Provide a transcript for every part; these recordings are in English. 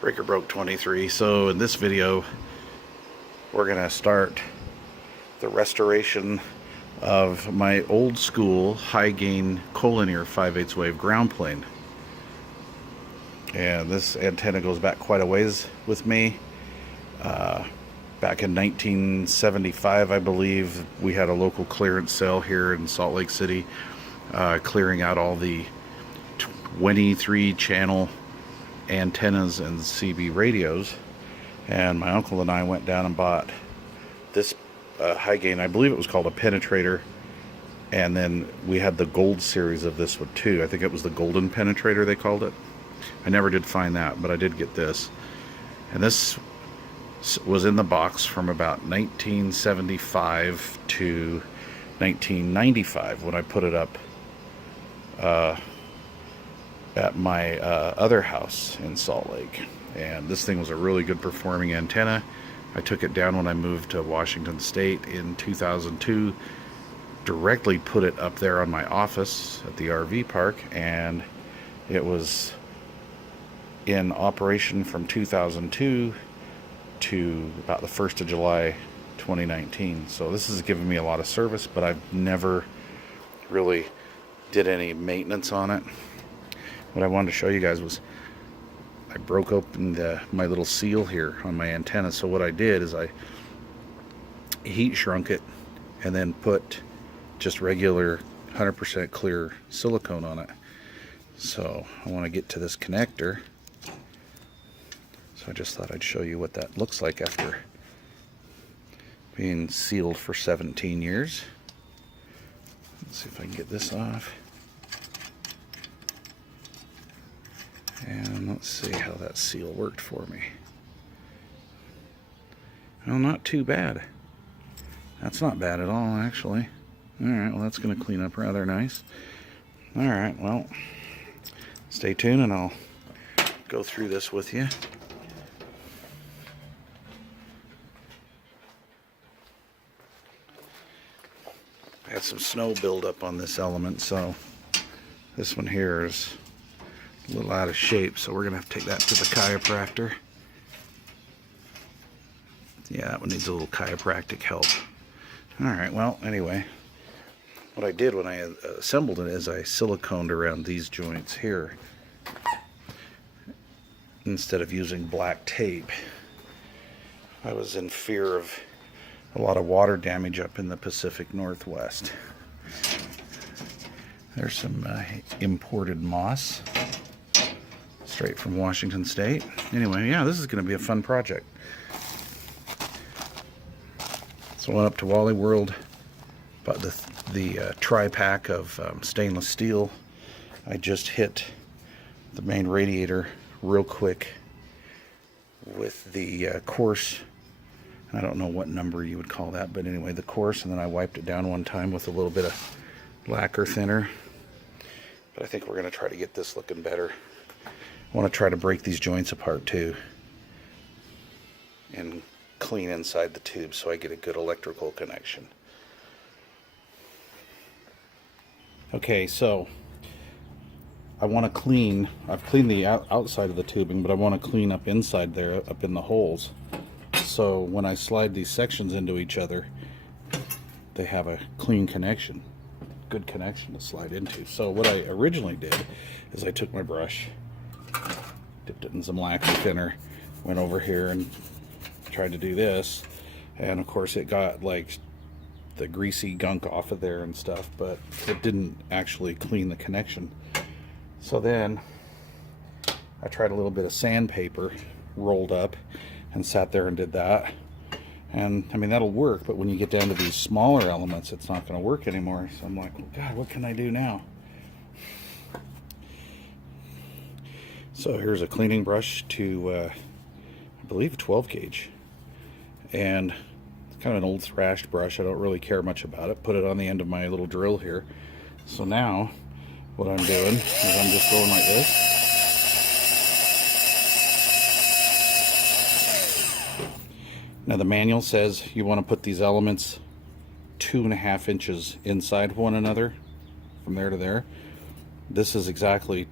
Breaker Broke 23. So in this video we're gonna start the restoration of my old school high gain collinear 5/8 wave ground plane. And this antenna goes back quite a ways with me. Back in 1975, I believe, we had a local clearance sale here in Salt Lake City, clearing out all the 23 channel antennas and CB radios. And my uncle and I went down and bought this high gain. I believe it was called a penetrator. And then we had the gold series of this one too. I think it was the golden penetrator they called it. I never did find that, but I did get this. And this was in the box from about 1975 to 1995 when I put it up at my other house in Salt Lake. And this thing was a really good performing antenna. I took it down when I moved to Washington State in 2002, directly put it up there on my office at the RV park, and it was in operation from 2002 to about the 1st of July 2019. So this has given me a lot of service, but I've never really did any maintenance on it. What I wanted to show you guys was I broke open my little seal here on my antenna. So what I did is I heat shrunk it and then put just regular 100% clear silicone on it. So I want to get to this connector. So I just thought I'd show you what that looks like after being sealed for 17 years. Let's see if I can get this off. And let's see how that seal worked for me. Well, not too bad. That's not bad at all, actually. Alright, well, that's going to clean up rather nice. Alright, well, stay tuned and I'll go through this with you. I had some snow buildup on this element, so this one here is a little out of shape, so we're going to have to take that to the chiropractor. Yeah, that one needs a little chiropractic help. Alright, well, anyway, what I did when I assembled it is I siliconed around these joints here instead of using black tape. I was in fear of a lot of water damage up in the Pacific Northwest. There's some imported moss straight from Washington State. Anyway, yeah, this is going to be a fun project. So I went up to Wally World, bought the tri-pack of stainless steel. I just hit the main radiator real quick with the coarse, I don't know what number you would call that, but anyway, the coarse, and then I wiped it down one time with a little bit of lacquer thinner. But I think we're going to try to get this looking better. I want to try to break these joints apart too and clean inside the tube so I get a good electrical connection. Okay, so I want to clean, I've cleaned the outside of the tubing, but I want to clean up inside there, up in the holes. So when I slide these sections into each other, they have a clean connection, good connection to slide into. So what I originally did is I took my brush, dipped it in some lacquer thinner, went over here and tried to do this, and of course it got like the greasy gunk off of there and stuff, but it didn't actually clean the connection. So then I tried a little bit of sandpaper rolled up and sat there and did that, and I mean that'll work, but when you get down to these smaller elements it's not going to work anymore. So I'm like, well, God, what can I do now? So here's a cleaning brush to I believe 12 gauge, and it's kind of an old thrashed brush. I don't really care much about it. Put it on the end of my little drill here. So now what I'm doing is I'm just going like this. Now the manual says you want to put these elements 2.5 inches inside one another from there to there. This is exactly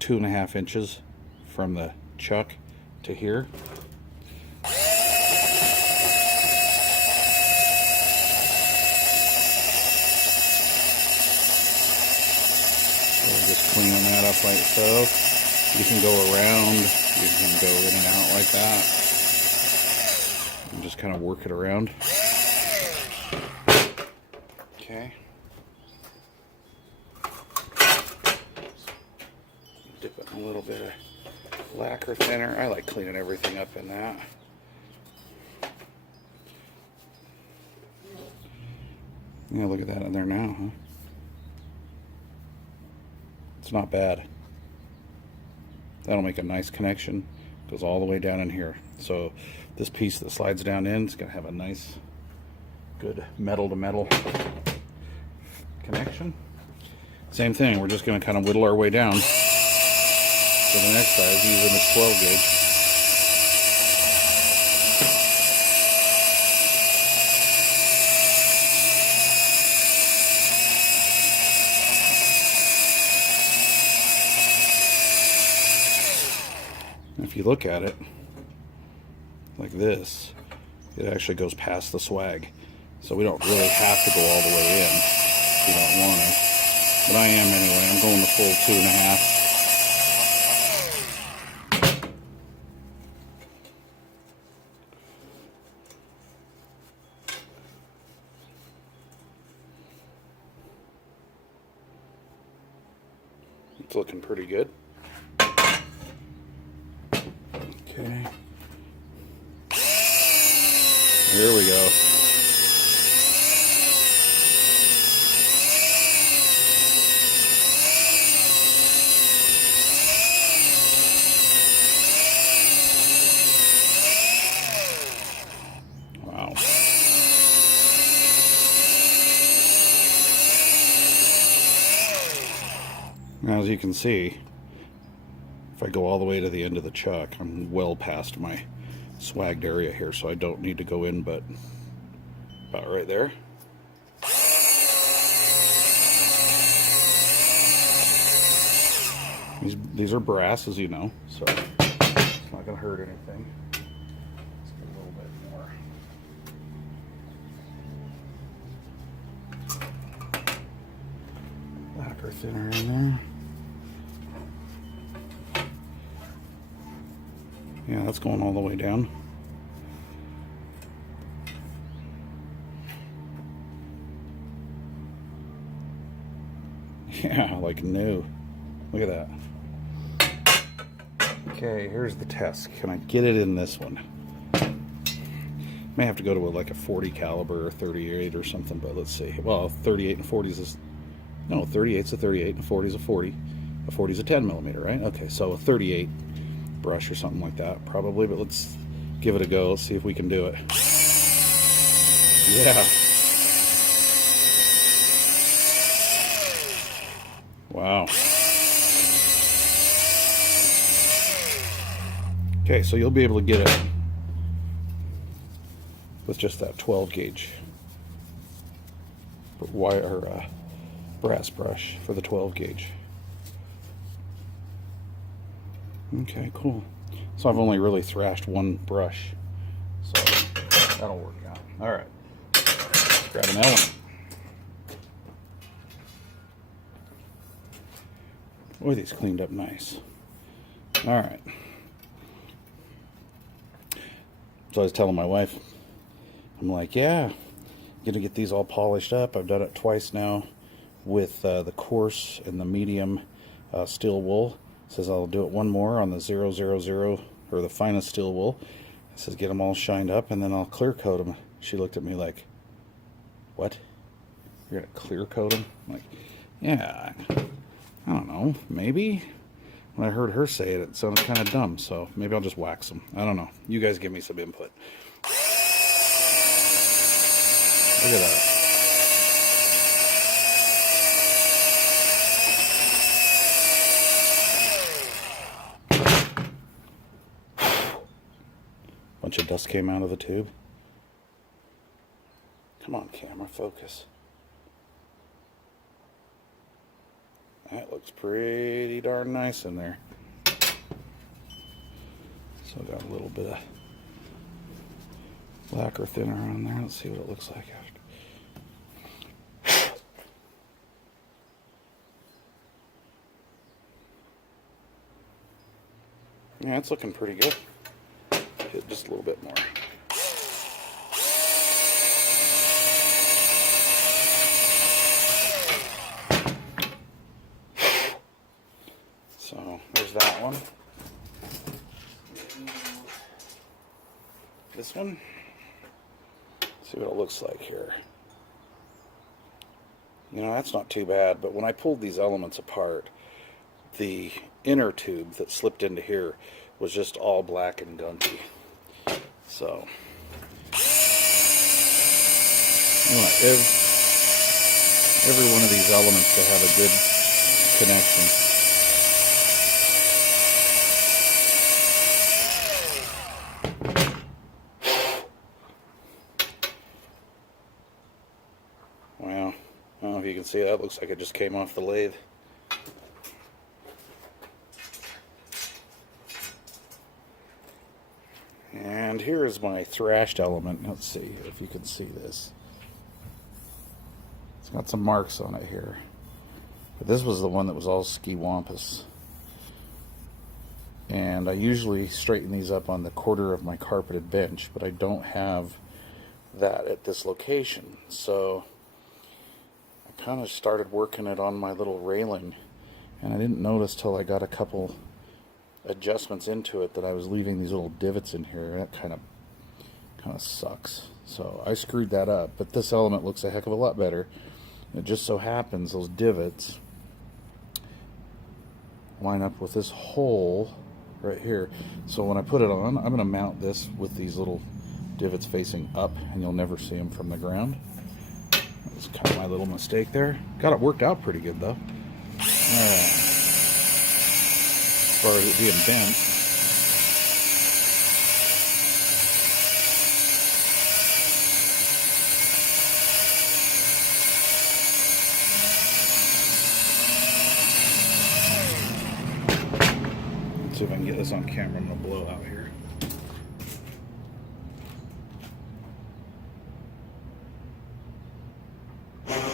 2.5 inches from the chuck to here. So just cleaning that up like so. You can go around, you can go in and out like that, and just kind of work it around. Okay. Dip it in a little bit of lacquer thinner. I like cleaning everything up in that. Yeah, look at that in there now, huh? It's not bad. That'll make a nice connection. Goes all the way down in here. So this piece that slides down in is going to have a nice, good metal to metal connection. Same thing, we're just going to kind of whittle our way down to the next size using this 12 gauge. If you look at it like this, it actually goes past the swag. So we don't really have to go all the way in if we don't want to. But I am anyway. I'm going the full 2.5. It's looking pretty good. Okay. Here we go. Wow. Now, as you can see, if I go all the way to the end of the chuck, I'm well past my swagged area here, so I don't need to go in but about right there. These are brass, as you know, so it's not going to hurt anything. Let's get a little bit more lacquer thinner in there. Yeah, that's going all the way down. Yeah, like new. Look at that. Okay, here's the test. Can I get it in this one? May have to go to like a 40 caliber or 38 or something, but let's see. Well, 38 and 40s is... No, 38's a 38 and 40's a 40. A 40's a 10 millimeter, right? Okay, so a 38 brush or something like that, probably, but let's give it a go. Let's see if we can do it. Yeah. Wow. Okay, so you'll be able to get it with just that 12 gauge wire brass brush for the 12 gauge. Okay, cool. So I've only really thrashed one brush, so that'll work out. All right, let's grab an element. Boy, these cleaned up nice. All right. So I was telling my wife, I'm like, yeah, gonna get these all polished up. I've done it twice now with the coarse and the medium steel wool. Says I'll do it one more on the 000 or the finest steel wool. It says get them all shined up and then I'll clear coat them. She looked at me like, what? You're gonna clear coat them? I'm like, yeah, I don't know, maybe. When I heard her say it, it sounded kind of dumb, so maybe I'll just wax them. I don't know. You guys give me some input. Look at that. Bunch of dust came out of the tube. Come on, camera, focus. That looks pretty darn nice in there. So I got a little bit of lacquer thinner on there. Let's see what it looks like after. Yeah, it's looking pretty good. Hit just a little bit more. So there's that one. This one. See what it looks like here. You know, that's not too bad, but when I pulled these elements apart, the inner tube that slipped into here was just all black and gunky. So you want every one of these elements to have a good connection. Wow, I don't know if you can see that. It looks like it just came off the lathe. And here is my thrashed element. Let's see if you can see this. It's got some marks on it here. But this was the one that was all ski-wampus. And I usually straighten these up on the quarter of my carpeted bench, but I don't have that at this location. So I kind of started working it on my little railing, and I didn't notice till I got a couple adjustments into it that I was leaving these little divots in here. That kind of sucks. So I screwed that up, but this element looks a heck of a lot better. It just so happens those divots line up with this hole right here. So when I put it on, I'm going to mount this with these little divots facing up, and you'll never see them from the ground. That's kind of my little mistake there. Got it worked out pretty good though. Alright. As far as it being bent. Let's see if I can get this on camera. I'm going to blow out here. I don't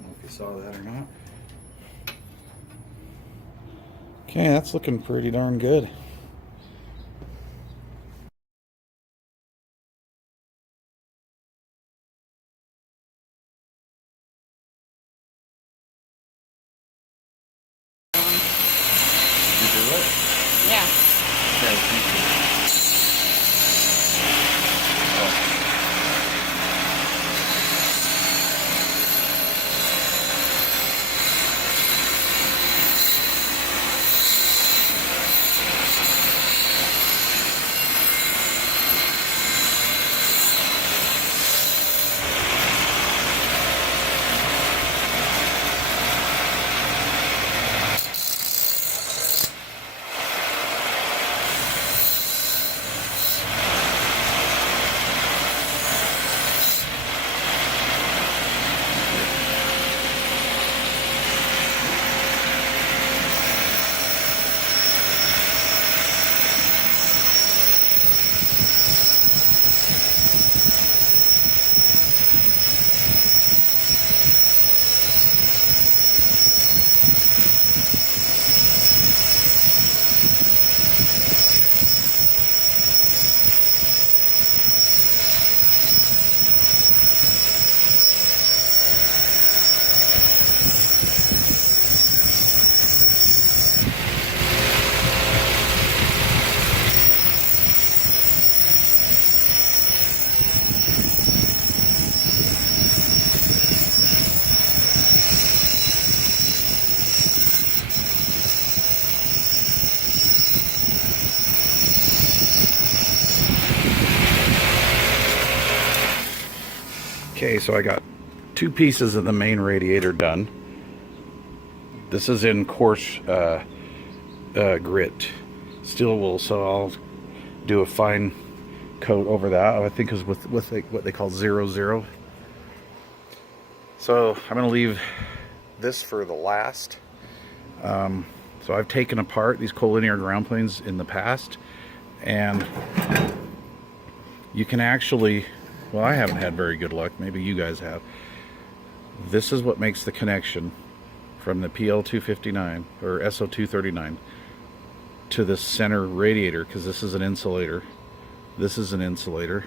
know if you saw that or not. Okay, that's looking pretty darn good. Did you do it? Yeah. Okay, thank you. Okay, so I got two pieces of the main radiator done. This is in coarse grit steel wool, so I'll do a fine coat over that. I think is with what they call 00. So I'm going to leave this for the last. So I've taken apart these collinear ground planes in the past, and you can actually, well, I haven't had very good luck, maybe you guys have. This is what makes the connection from the PL259 or SO239 to the center radiator, because this is an insulator. This is an insulator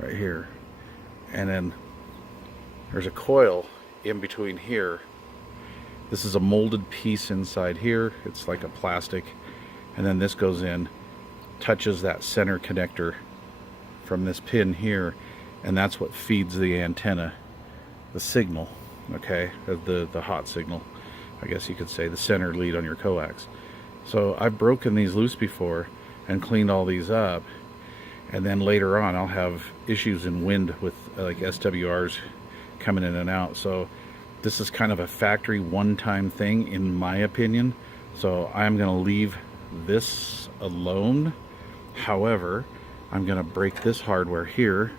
right here, and then there's a coil in between here. This is a molded piece inside here. It's like a plastic, and then this goes in, touches that center connector from this pin here, and that's what feeds the antenna the signal, okay, the hot signal, I guess you could say, the center lead on your coax. So I've broken these loose before and cleaned all these up, and then later on I'll have issues in wind with like SWRs coming in and out. So this is kind of a factory one-time thing in my opinion, so I'm going to leave this alone. However, I'm going to break this hardware here,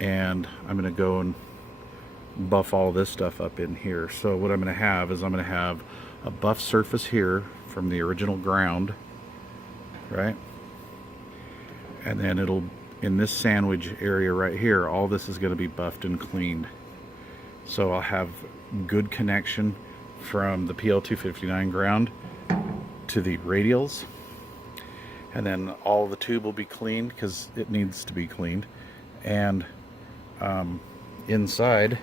and I'm going to go and buff all this stuff up in here. So what I'm going to have is I'm going to have a buff surface here from the original ground, right? And then it'll, in this sandwich area right here, all this is going to be buffed and cleaned. So I'll have good connection from the PL259 ground to the radials, and then all the tube will be cleaned because it needs to be cleaned, and inside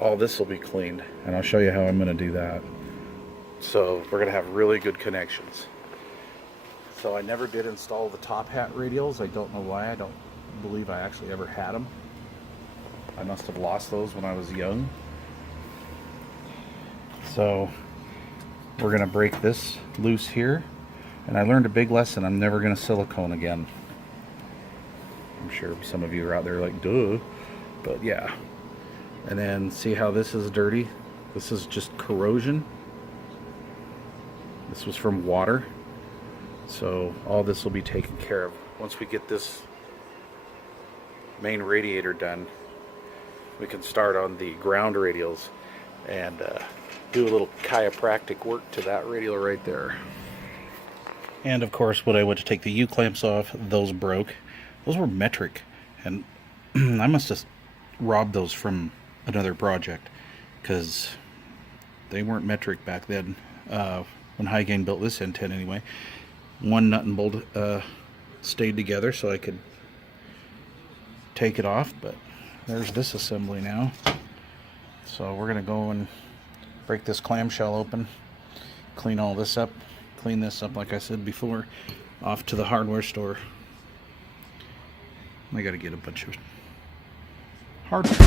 all this will be cleaned, and I'll show you how I'm going to do that. So we're going to have really good connections. So I never did install the top hat radials. I don't know why. I don't believe I actually ever had them. I must have lost those when I was young. So we're going to break this loose here, and I learned a big lesson. I'm never going to silicone again. I'm sure some of you are out there like, duh, but yeah. And then see how this is dirty? This is just corrosion. This was from water. So all this will be taken care of. Once we get this main radiator done, we can start on the ground radials and do a little chiropractic work to that radial right there. And of course, when I went to take the U-clamps off, those broke. Those were metric, and I must have robbed those from another project, because they weren't metric back then, when High Gain built this antenna anyway. One nut and bolt stayed together so I could take it off, but there's this assembly now. So we're going to go and break this clamshell open, clean all this up, clean this up like I said before, off to the hardware store. I got to get a bunch of hardware.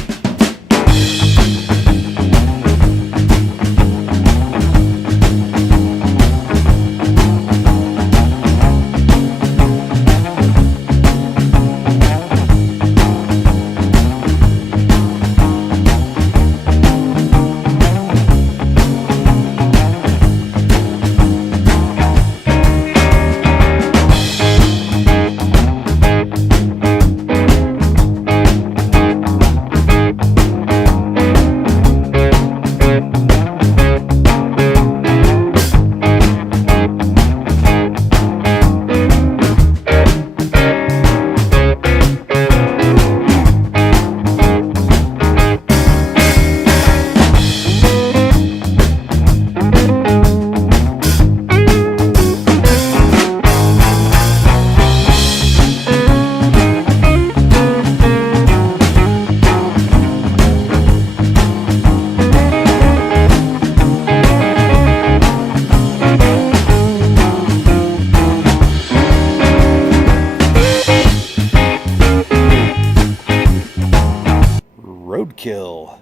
Roadkill.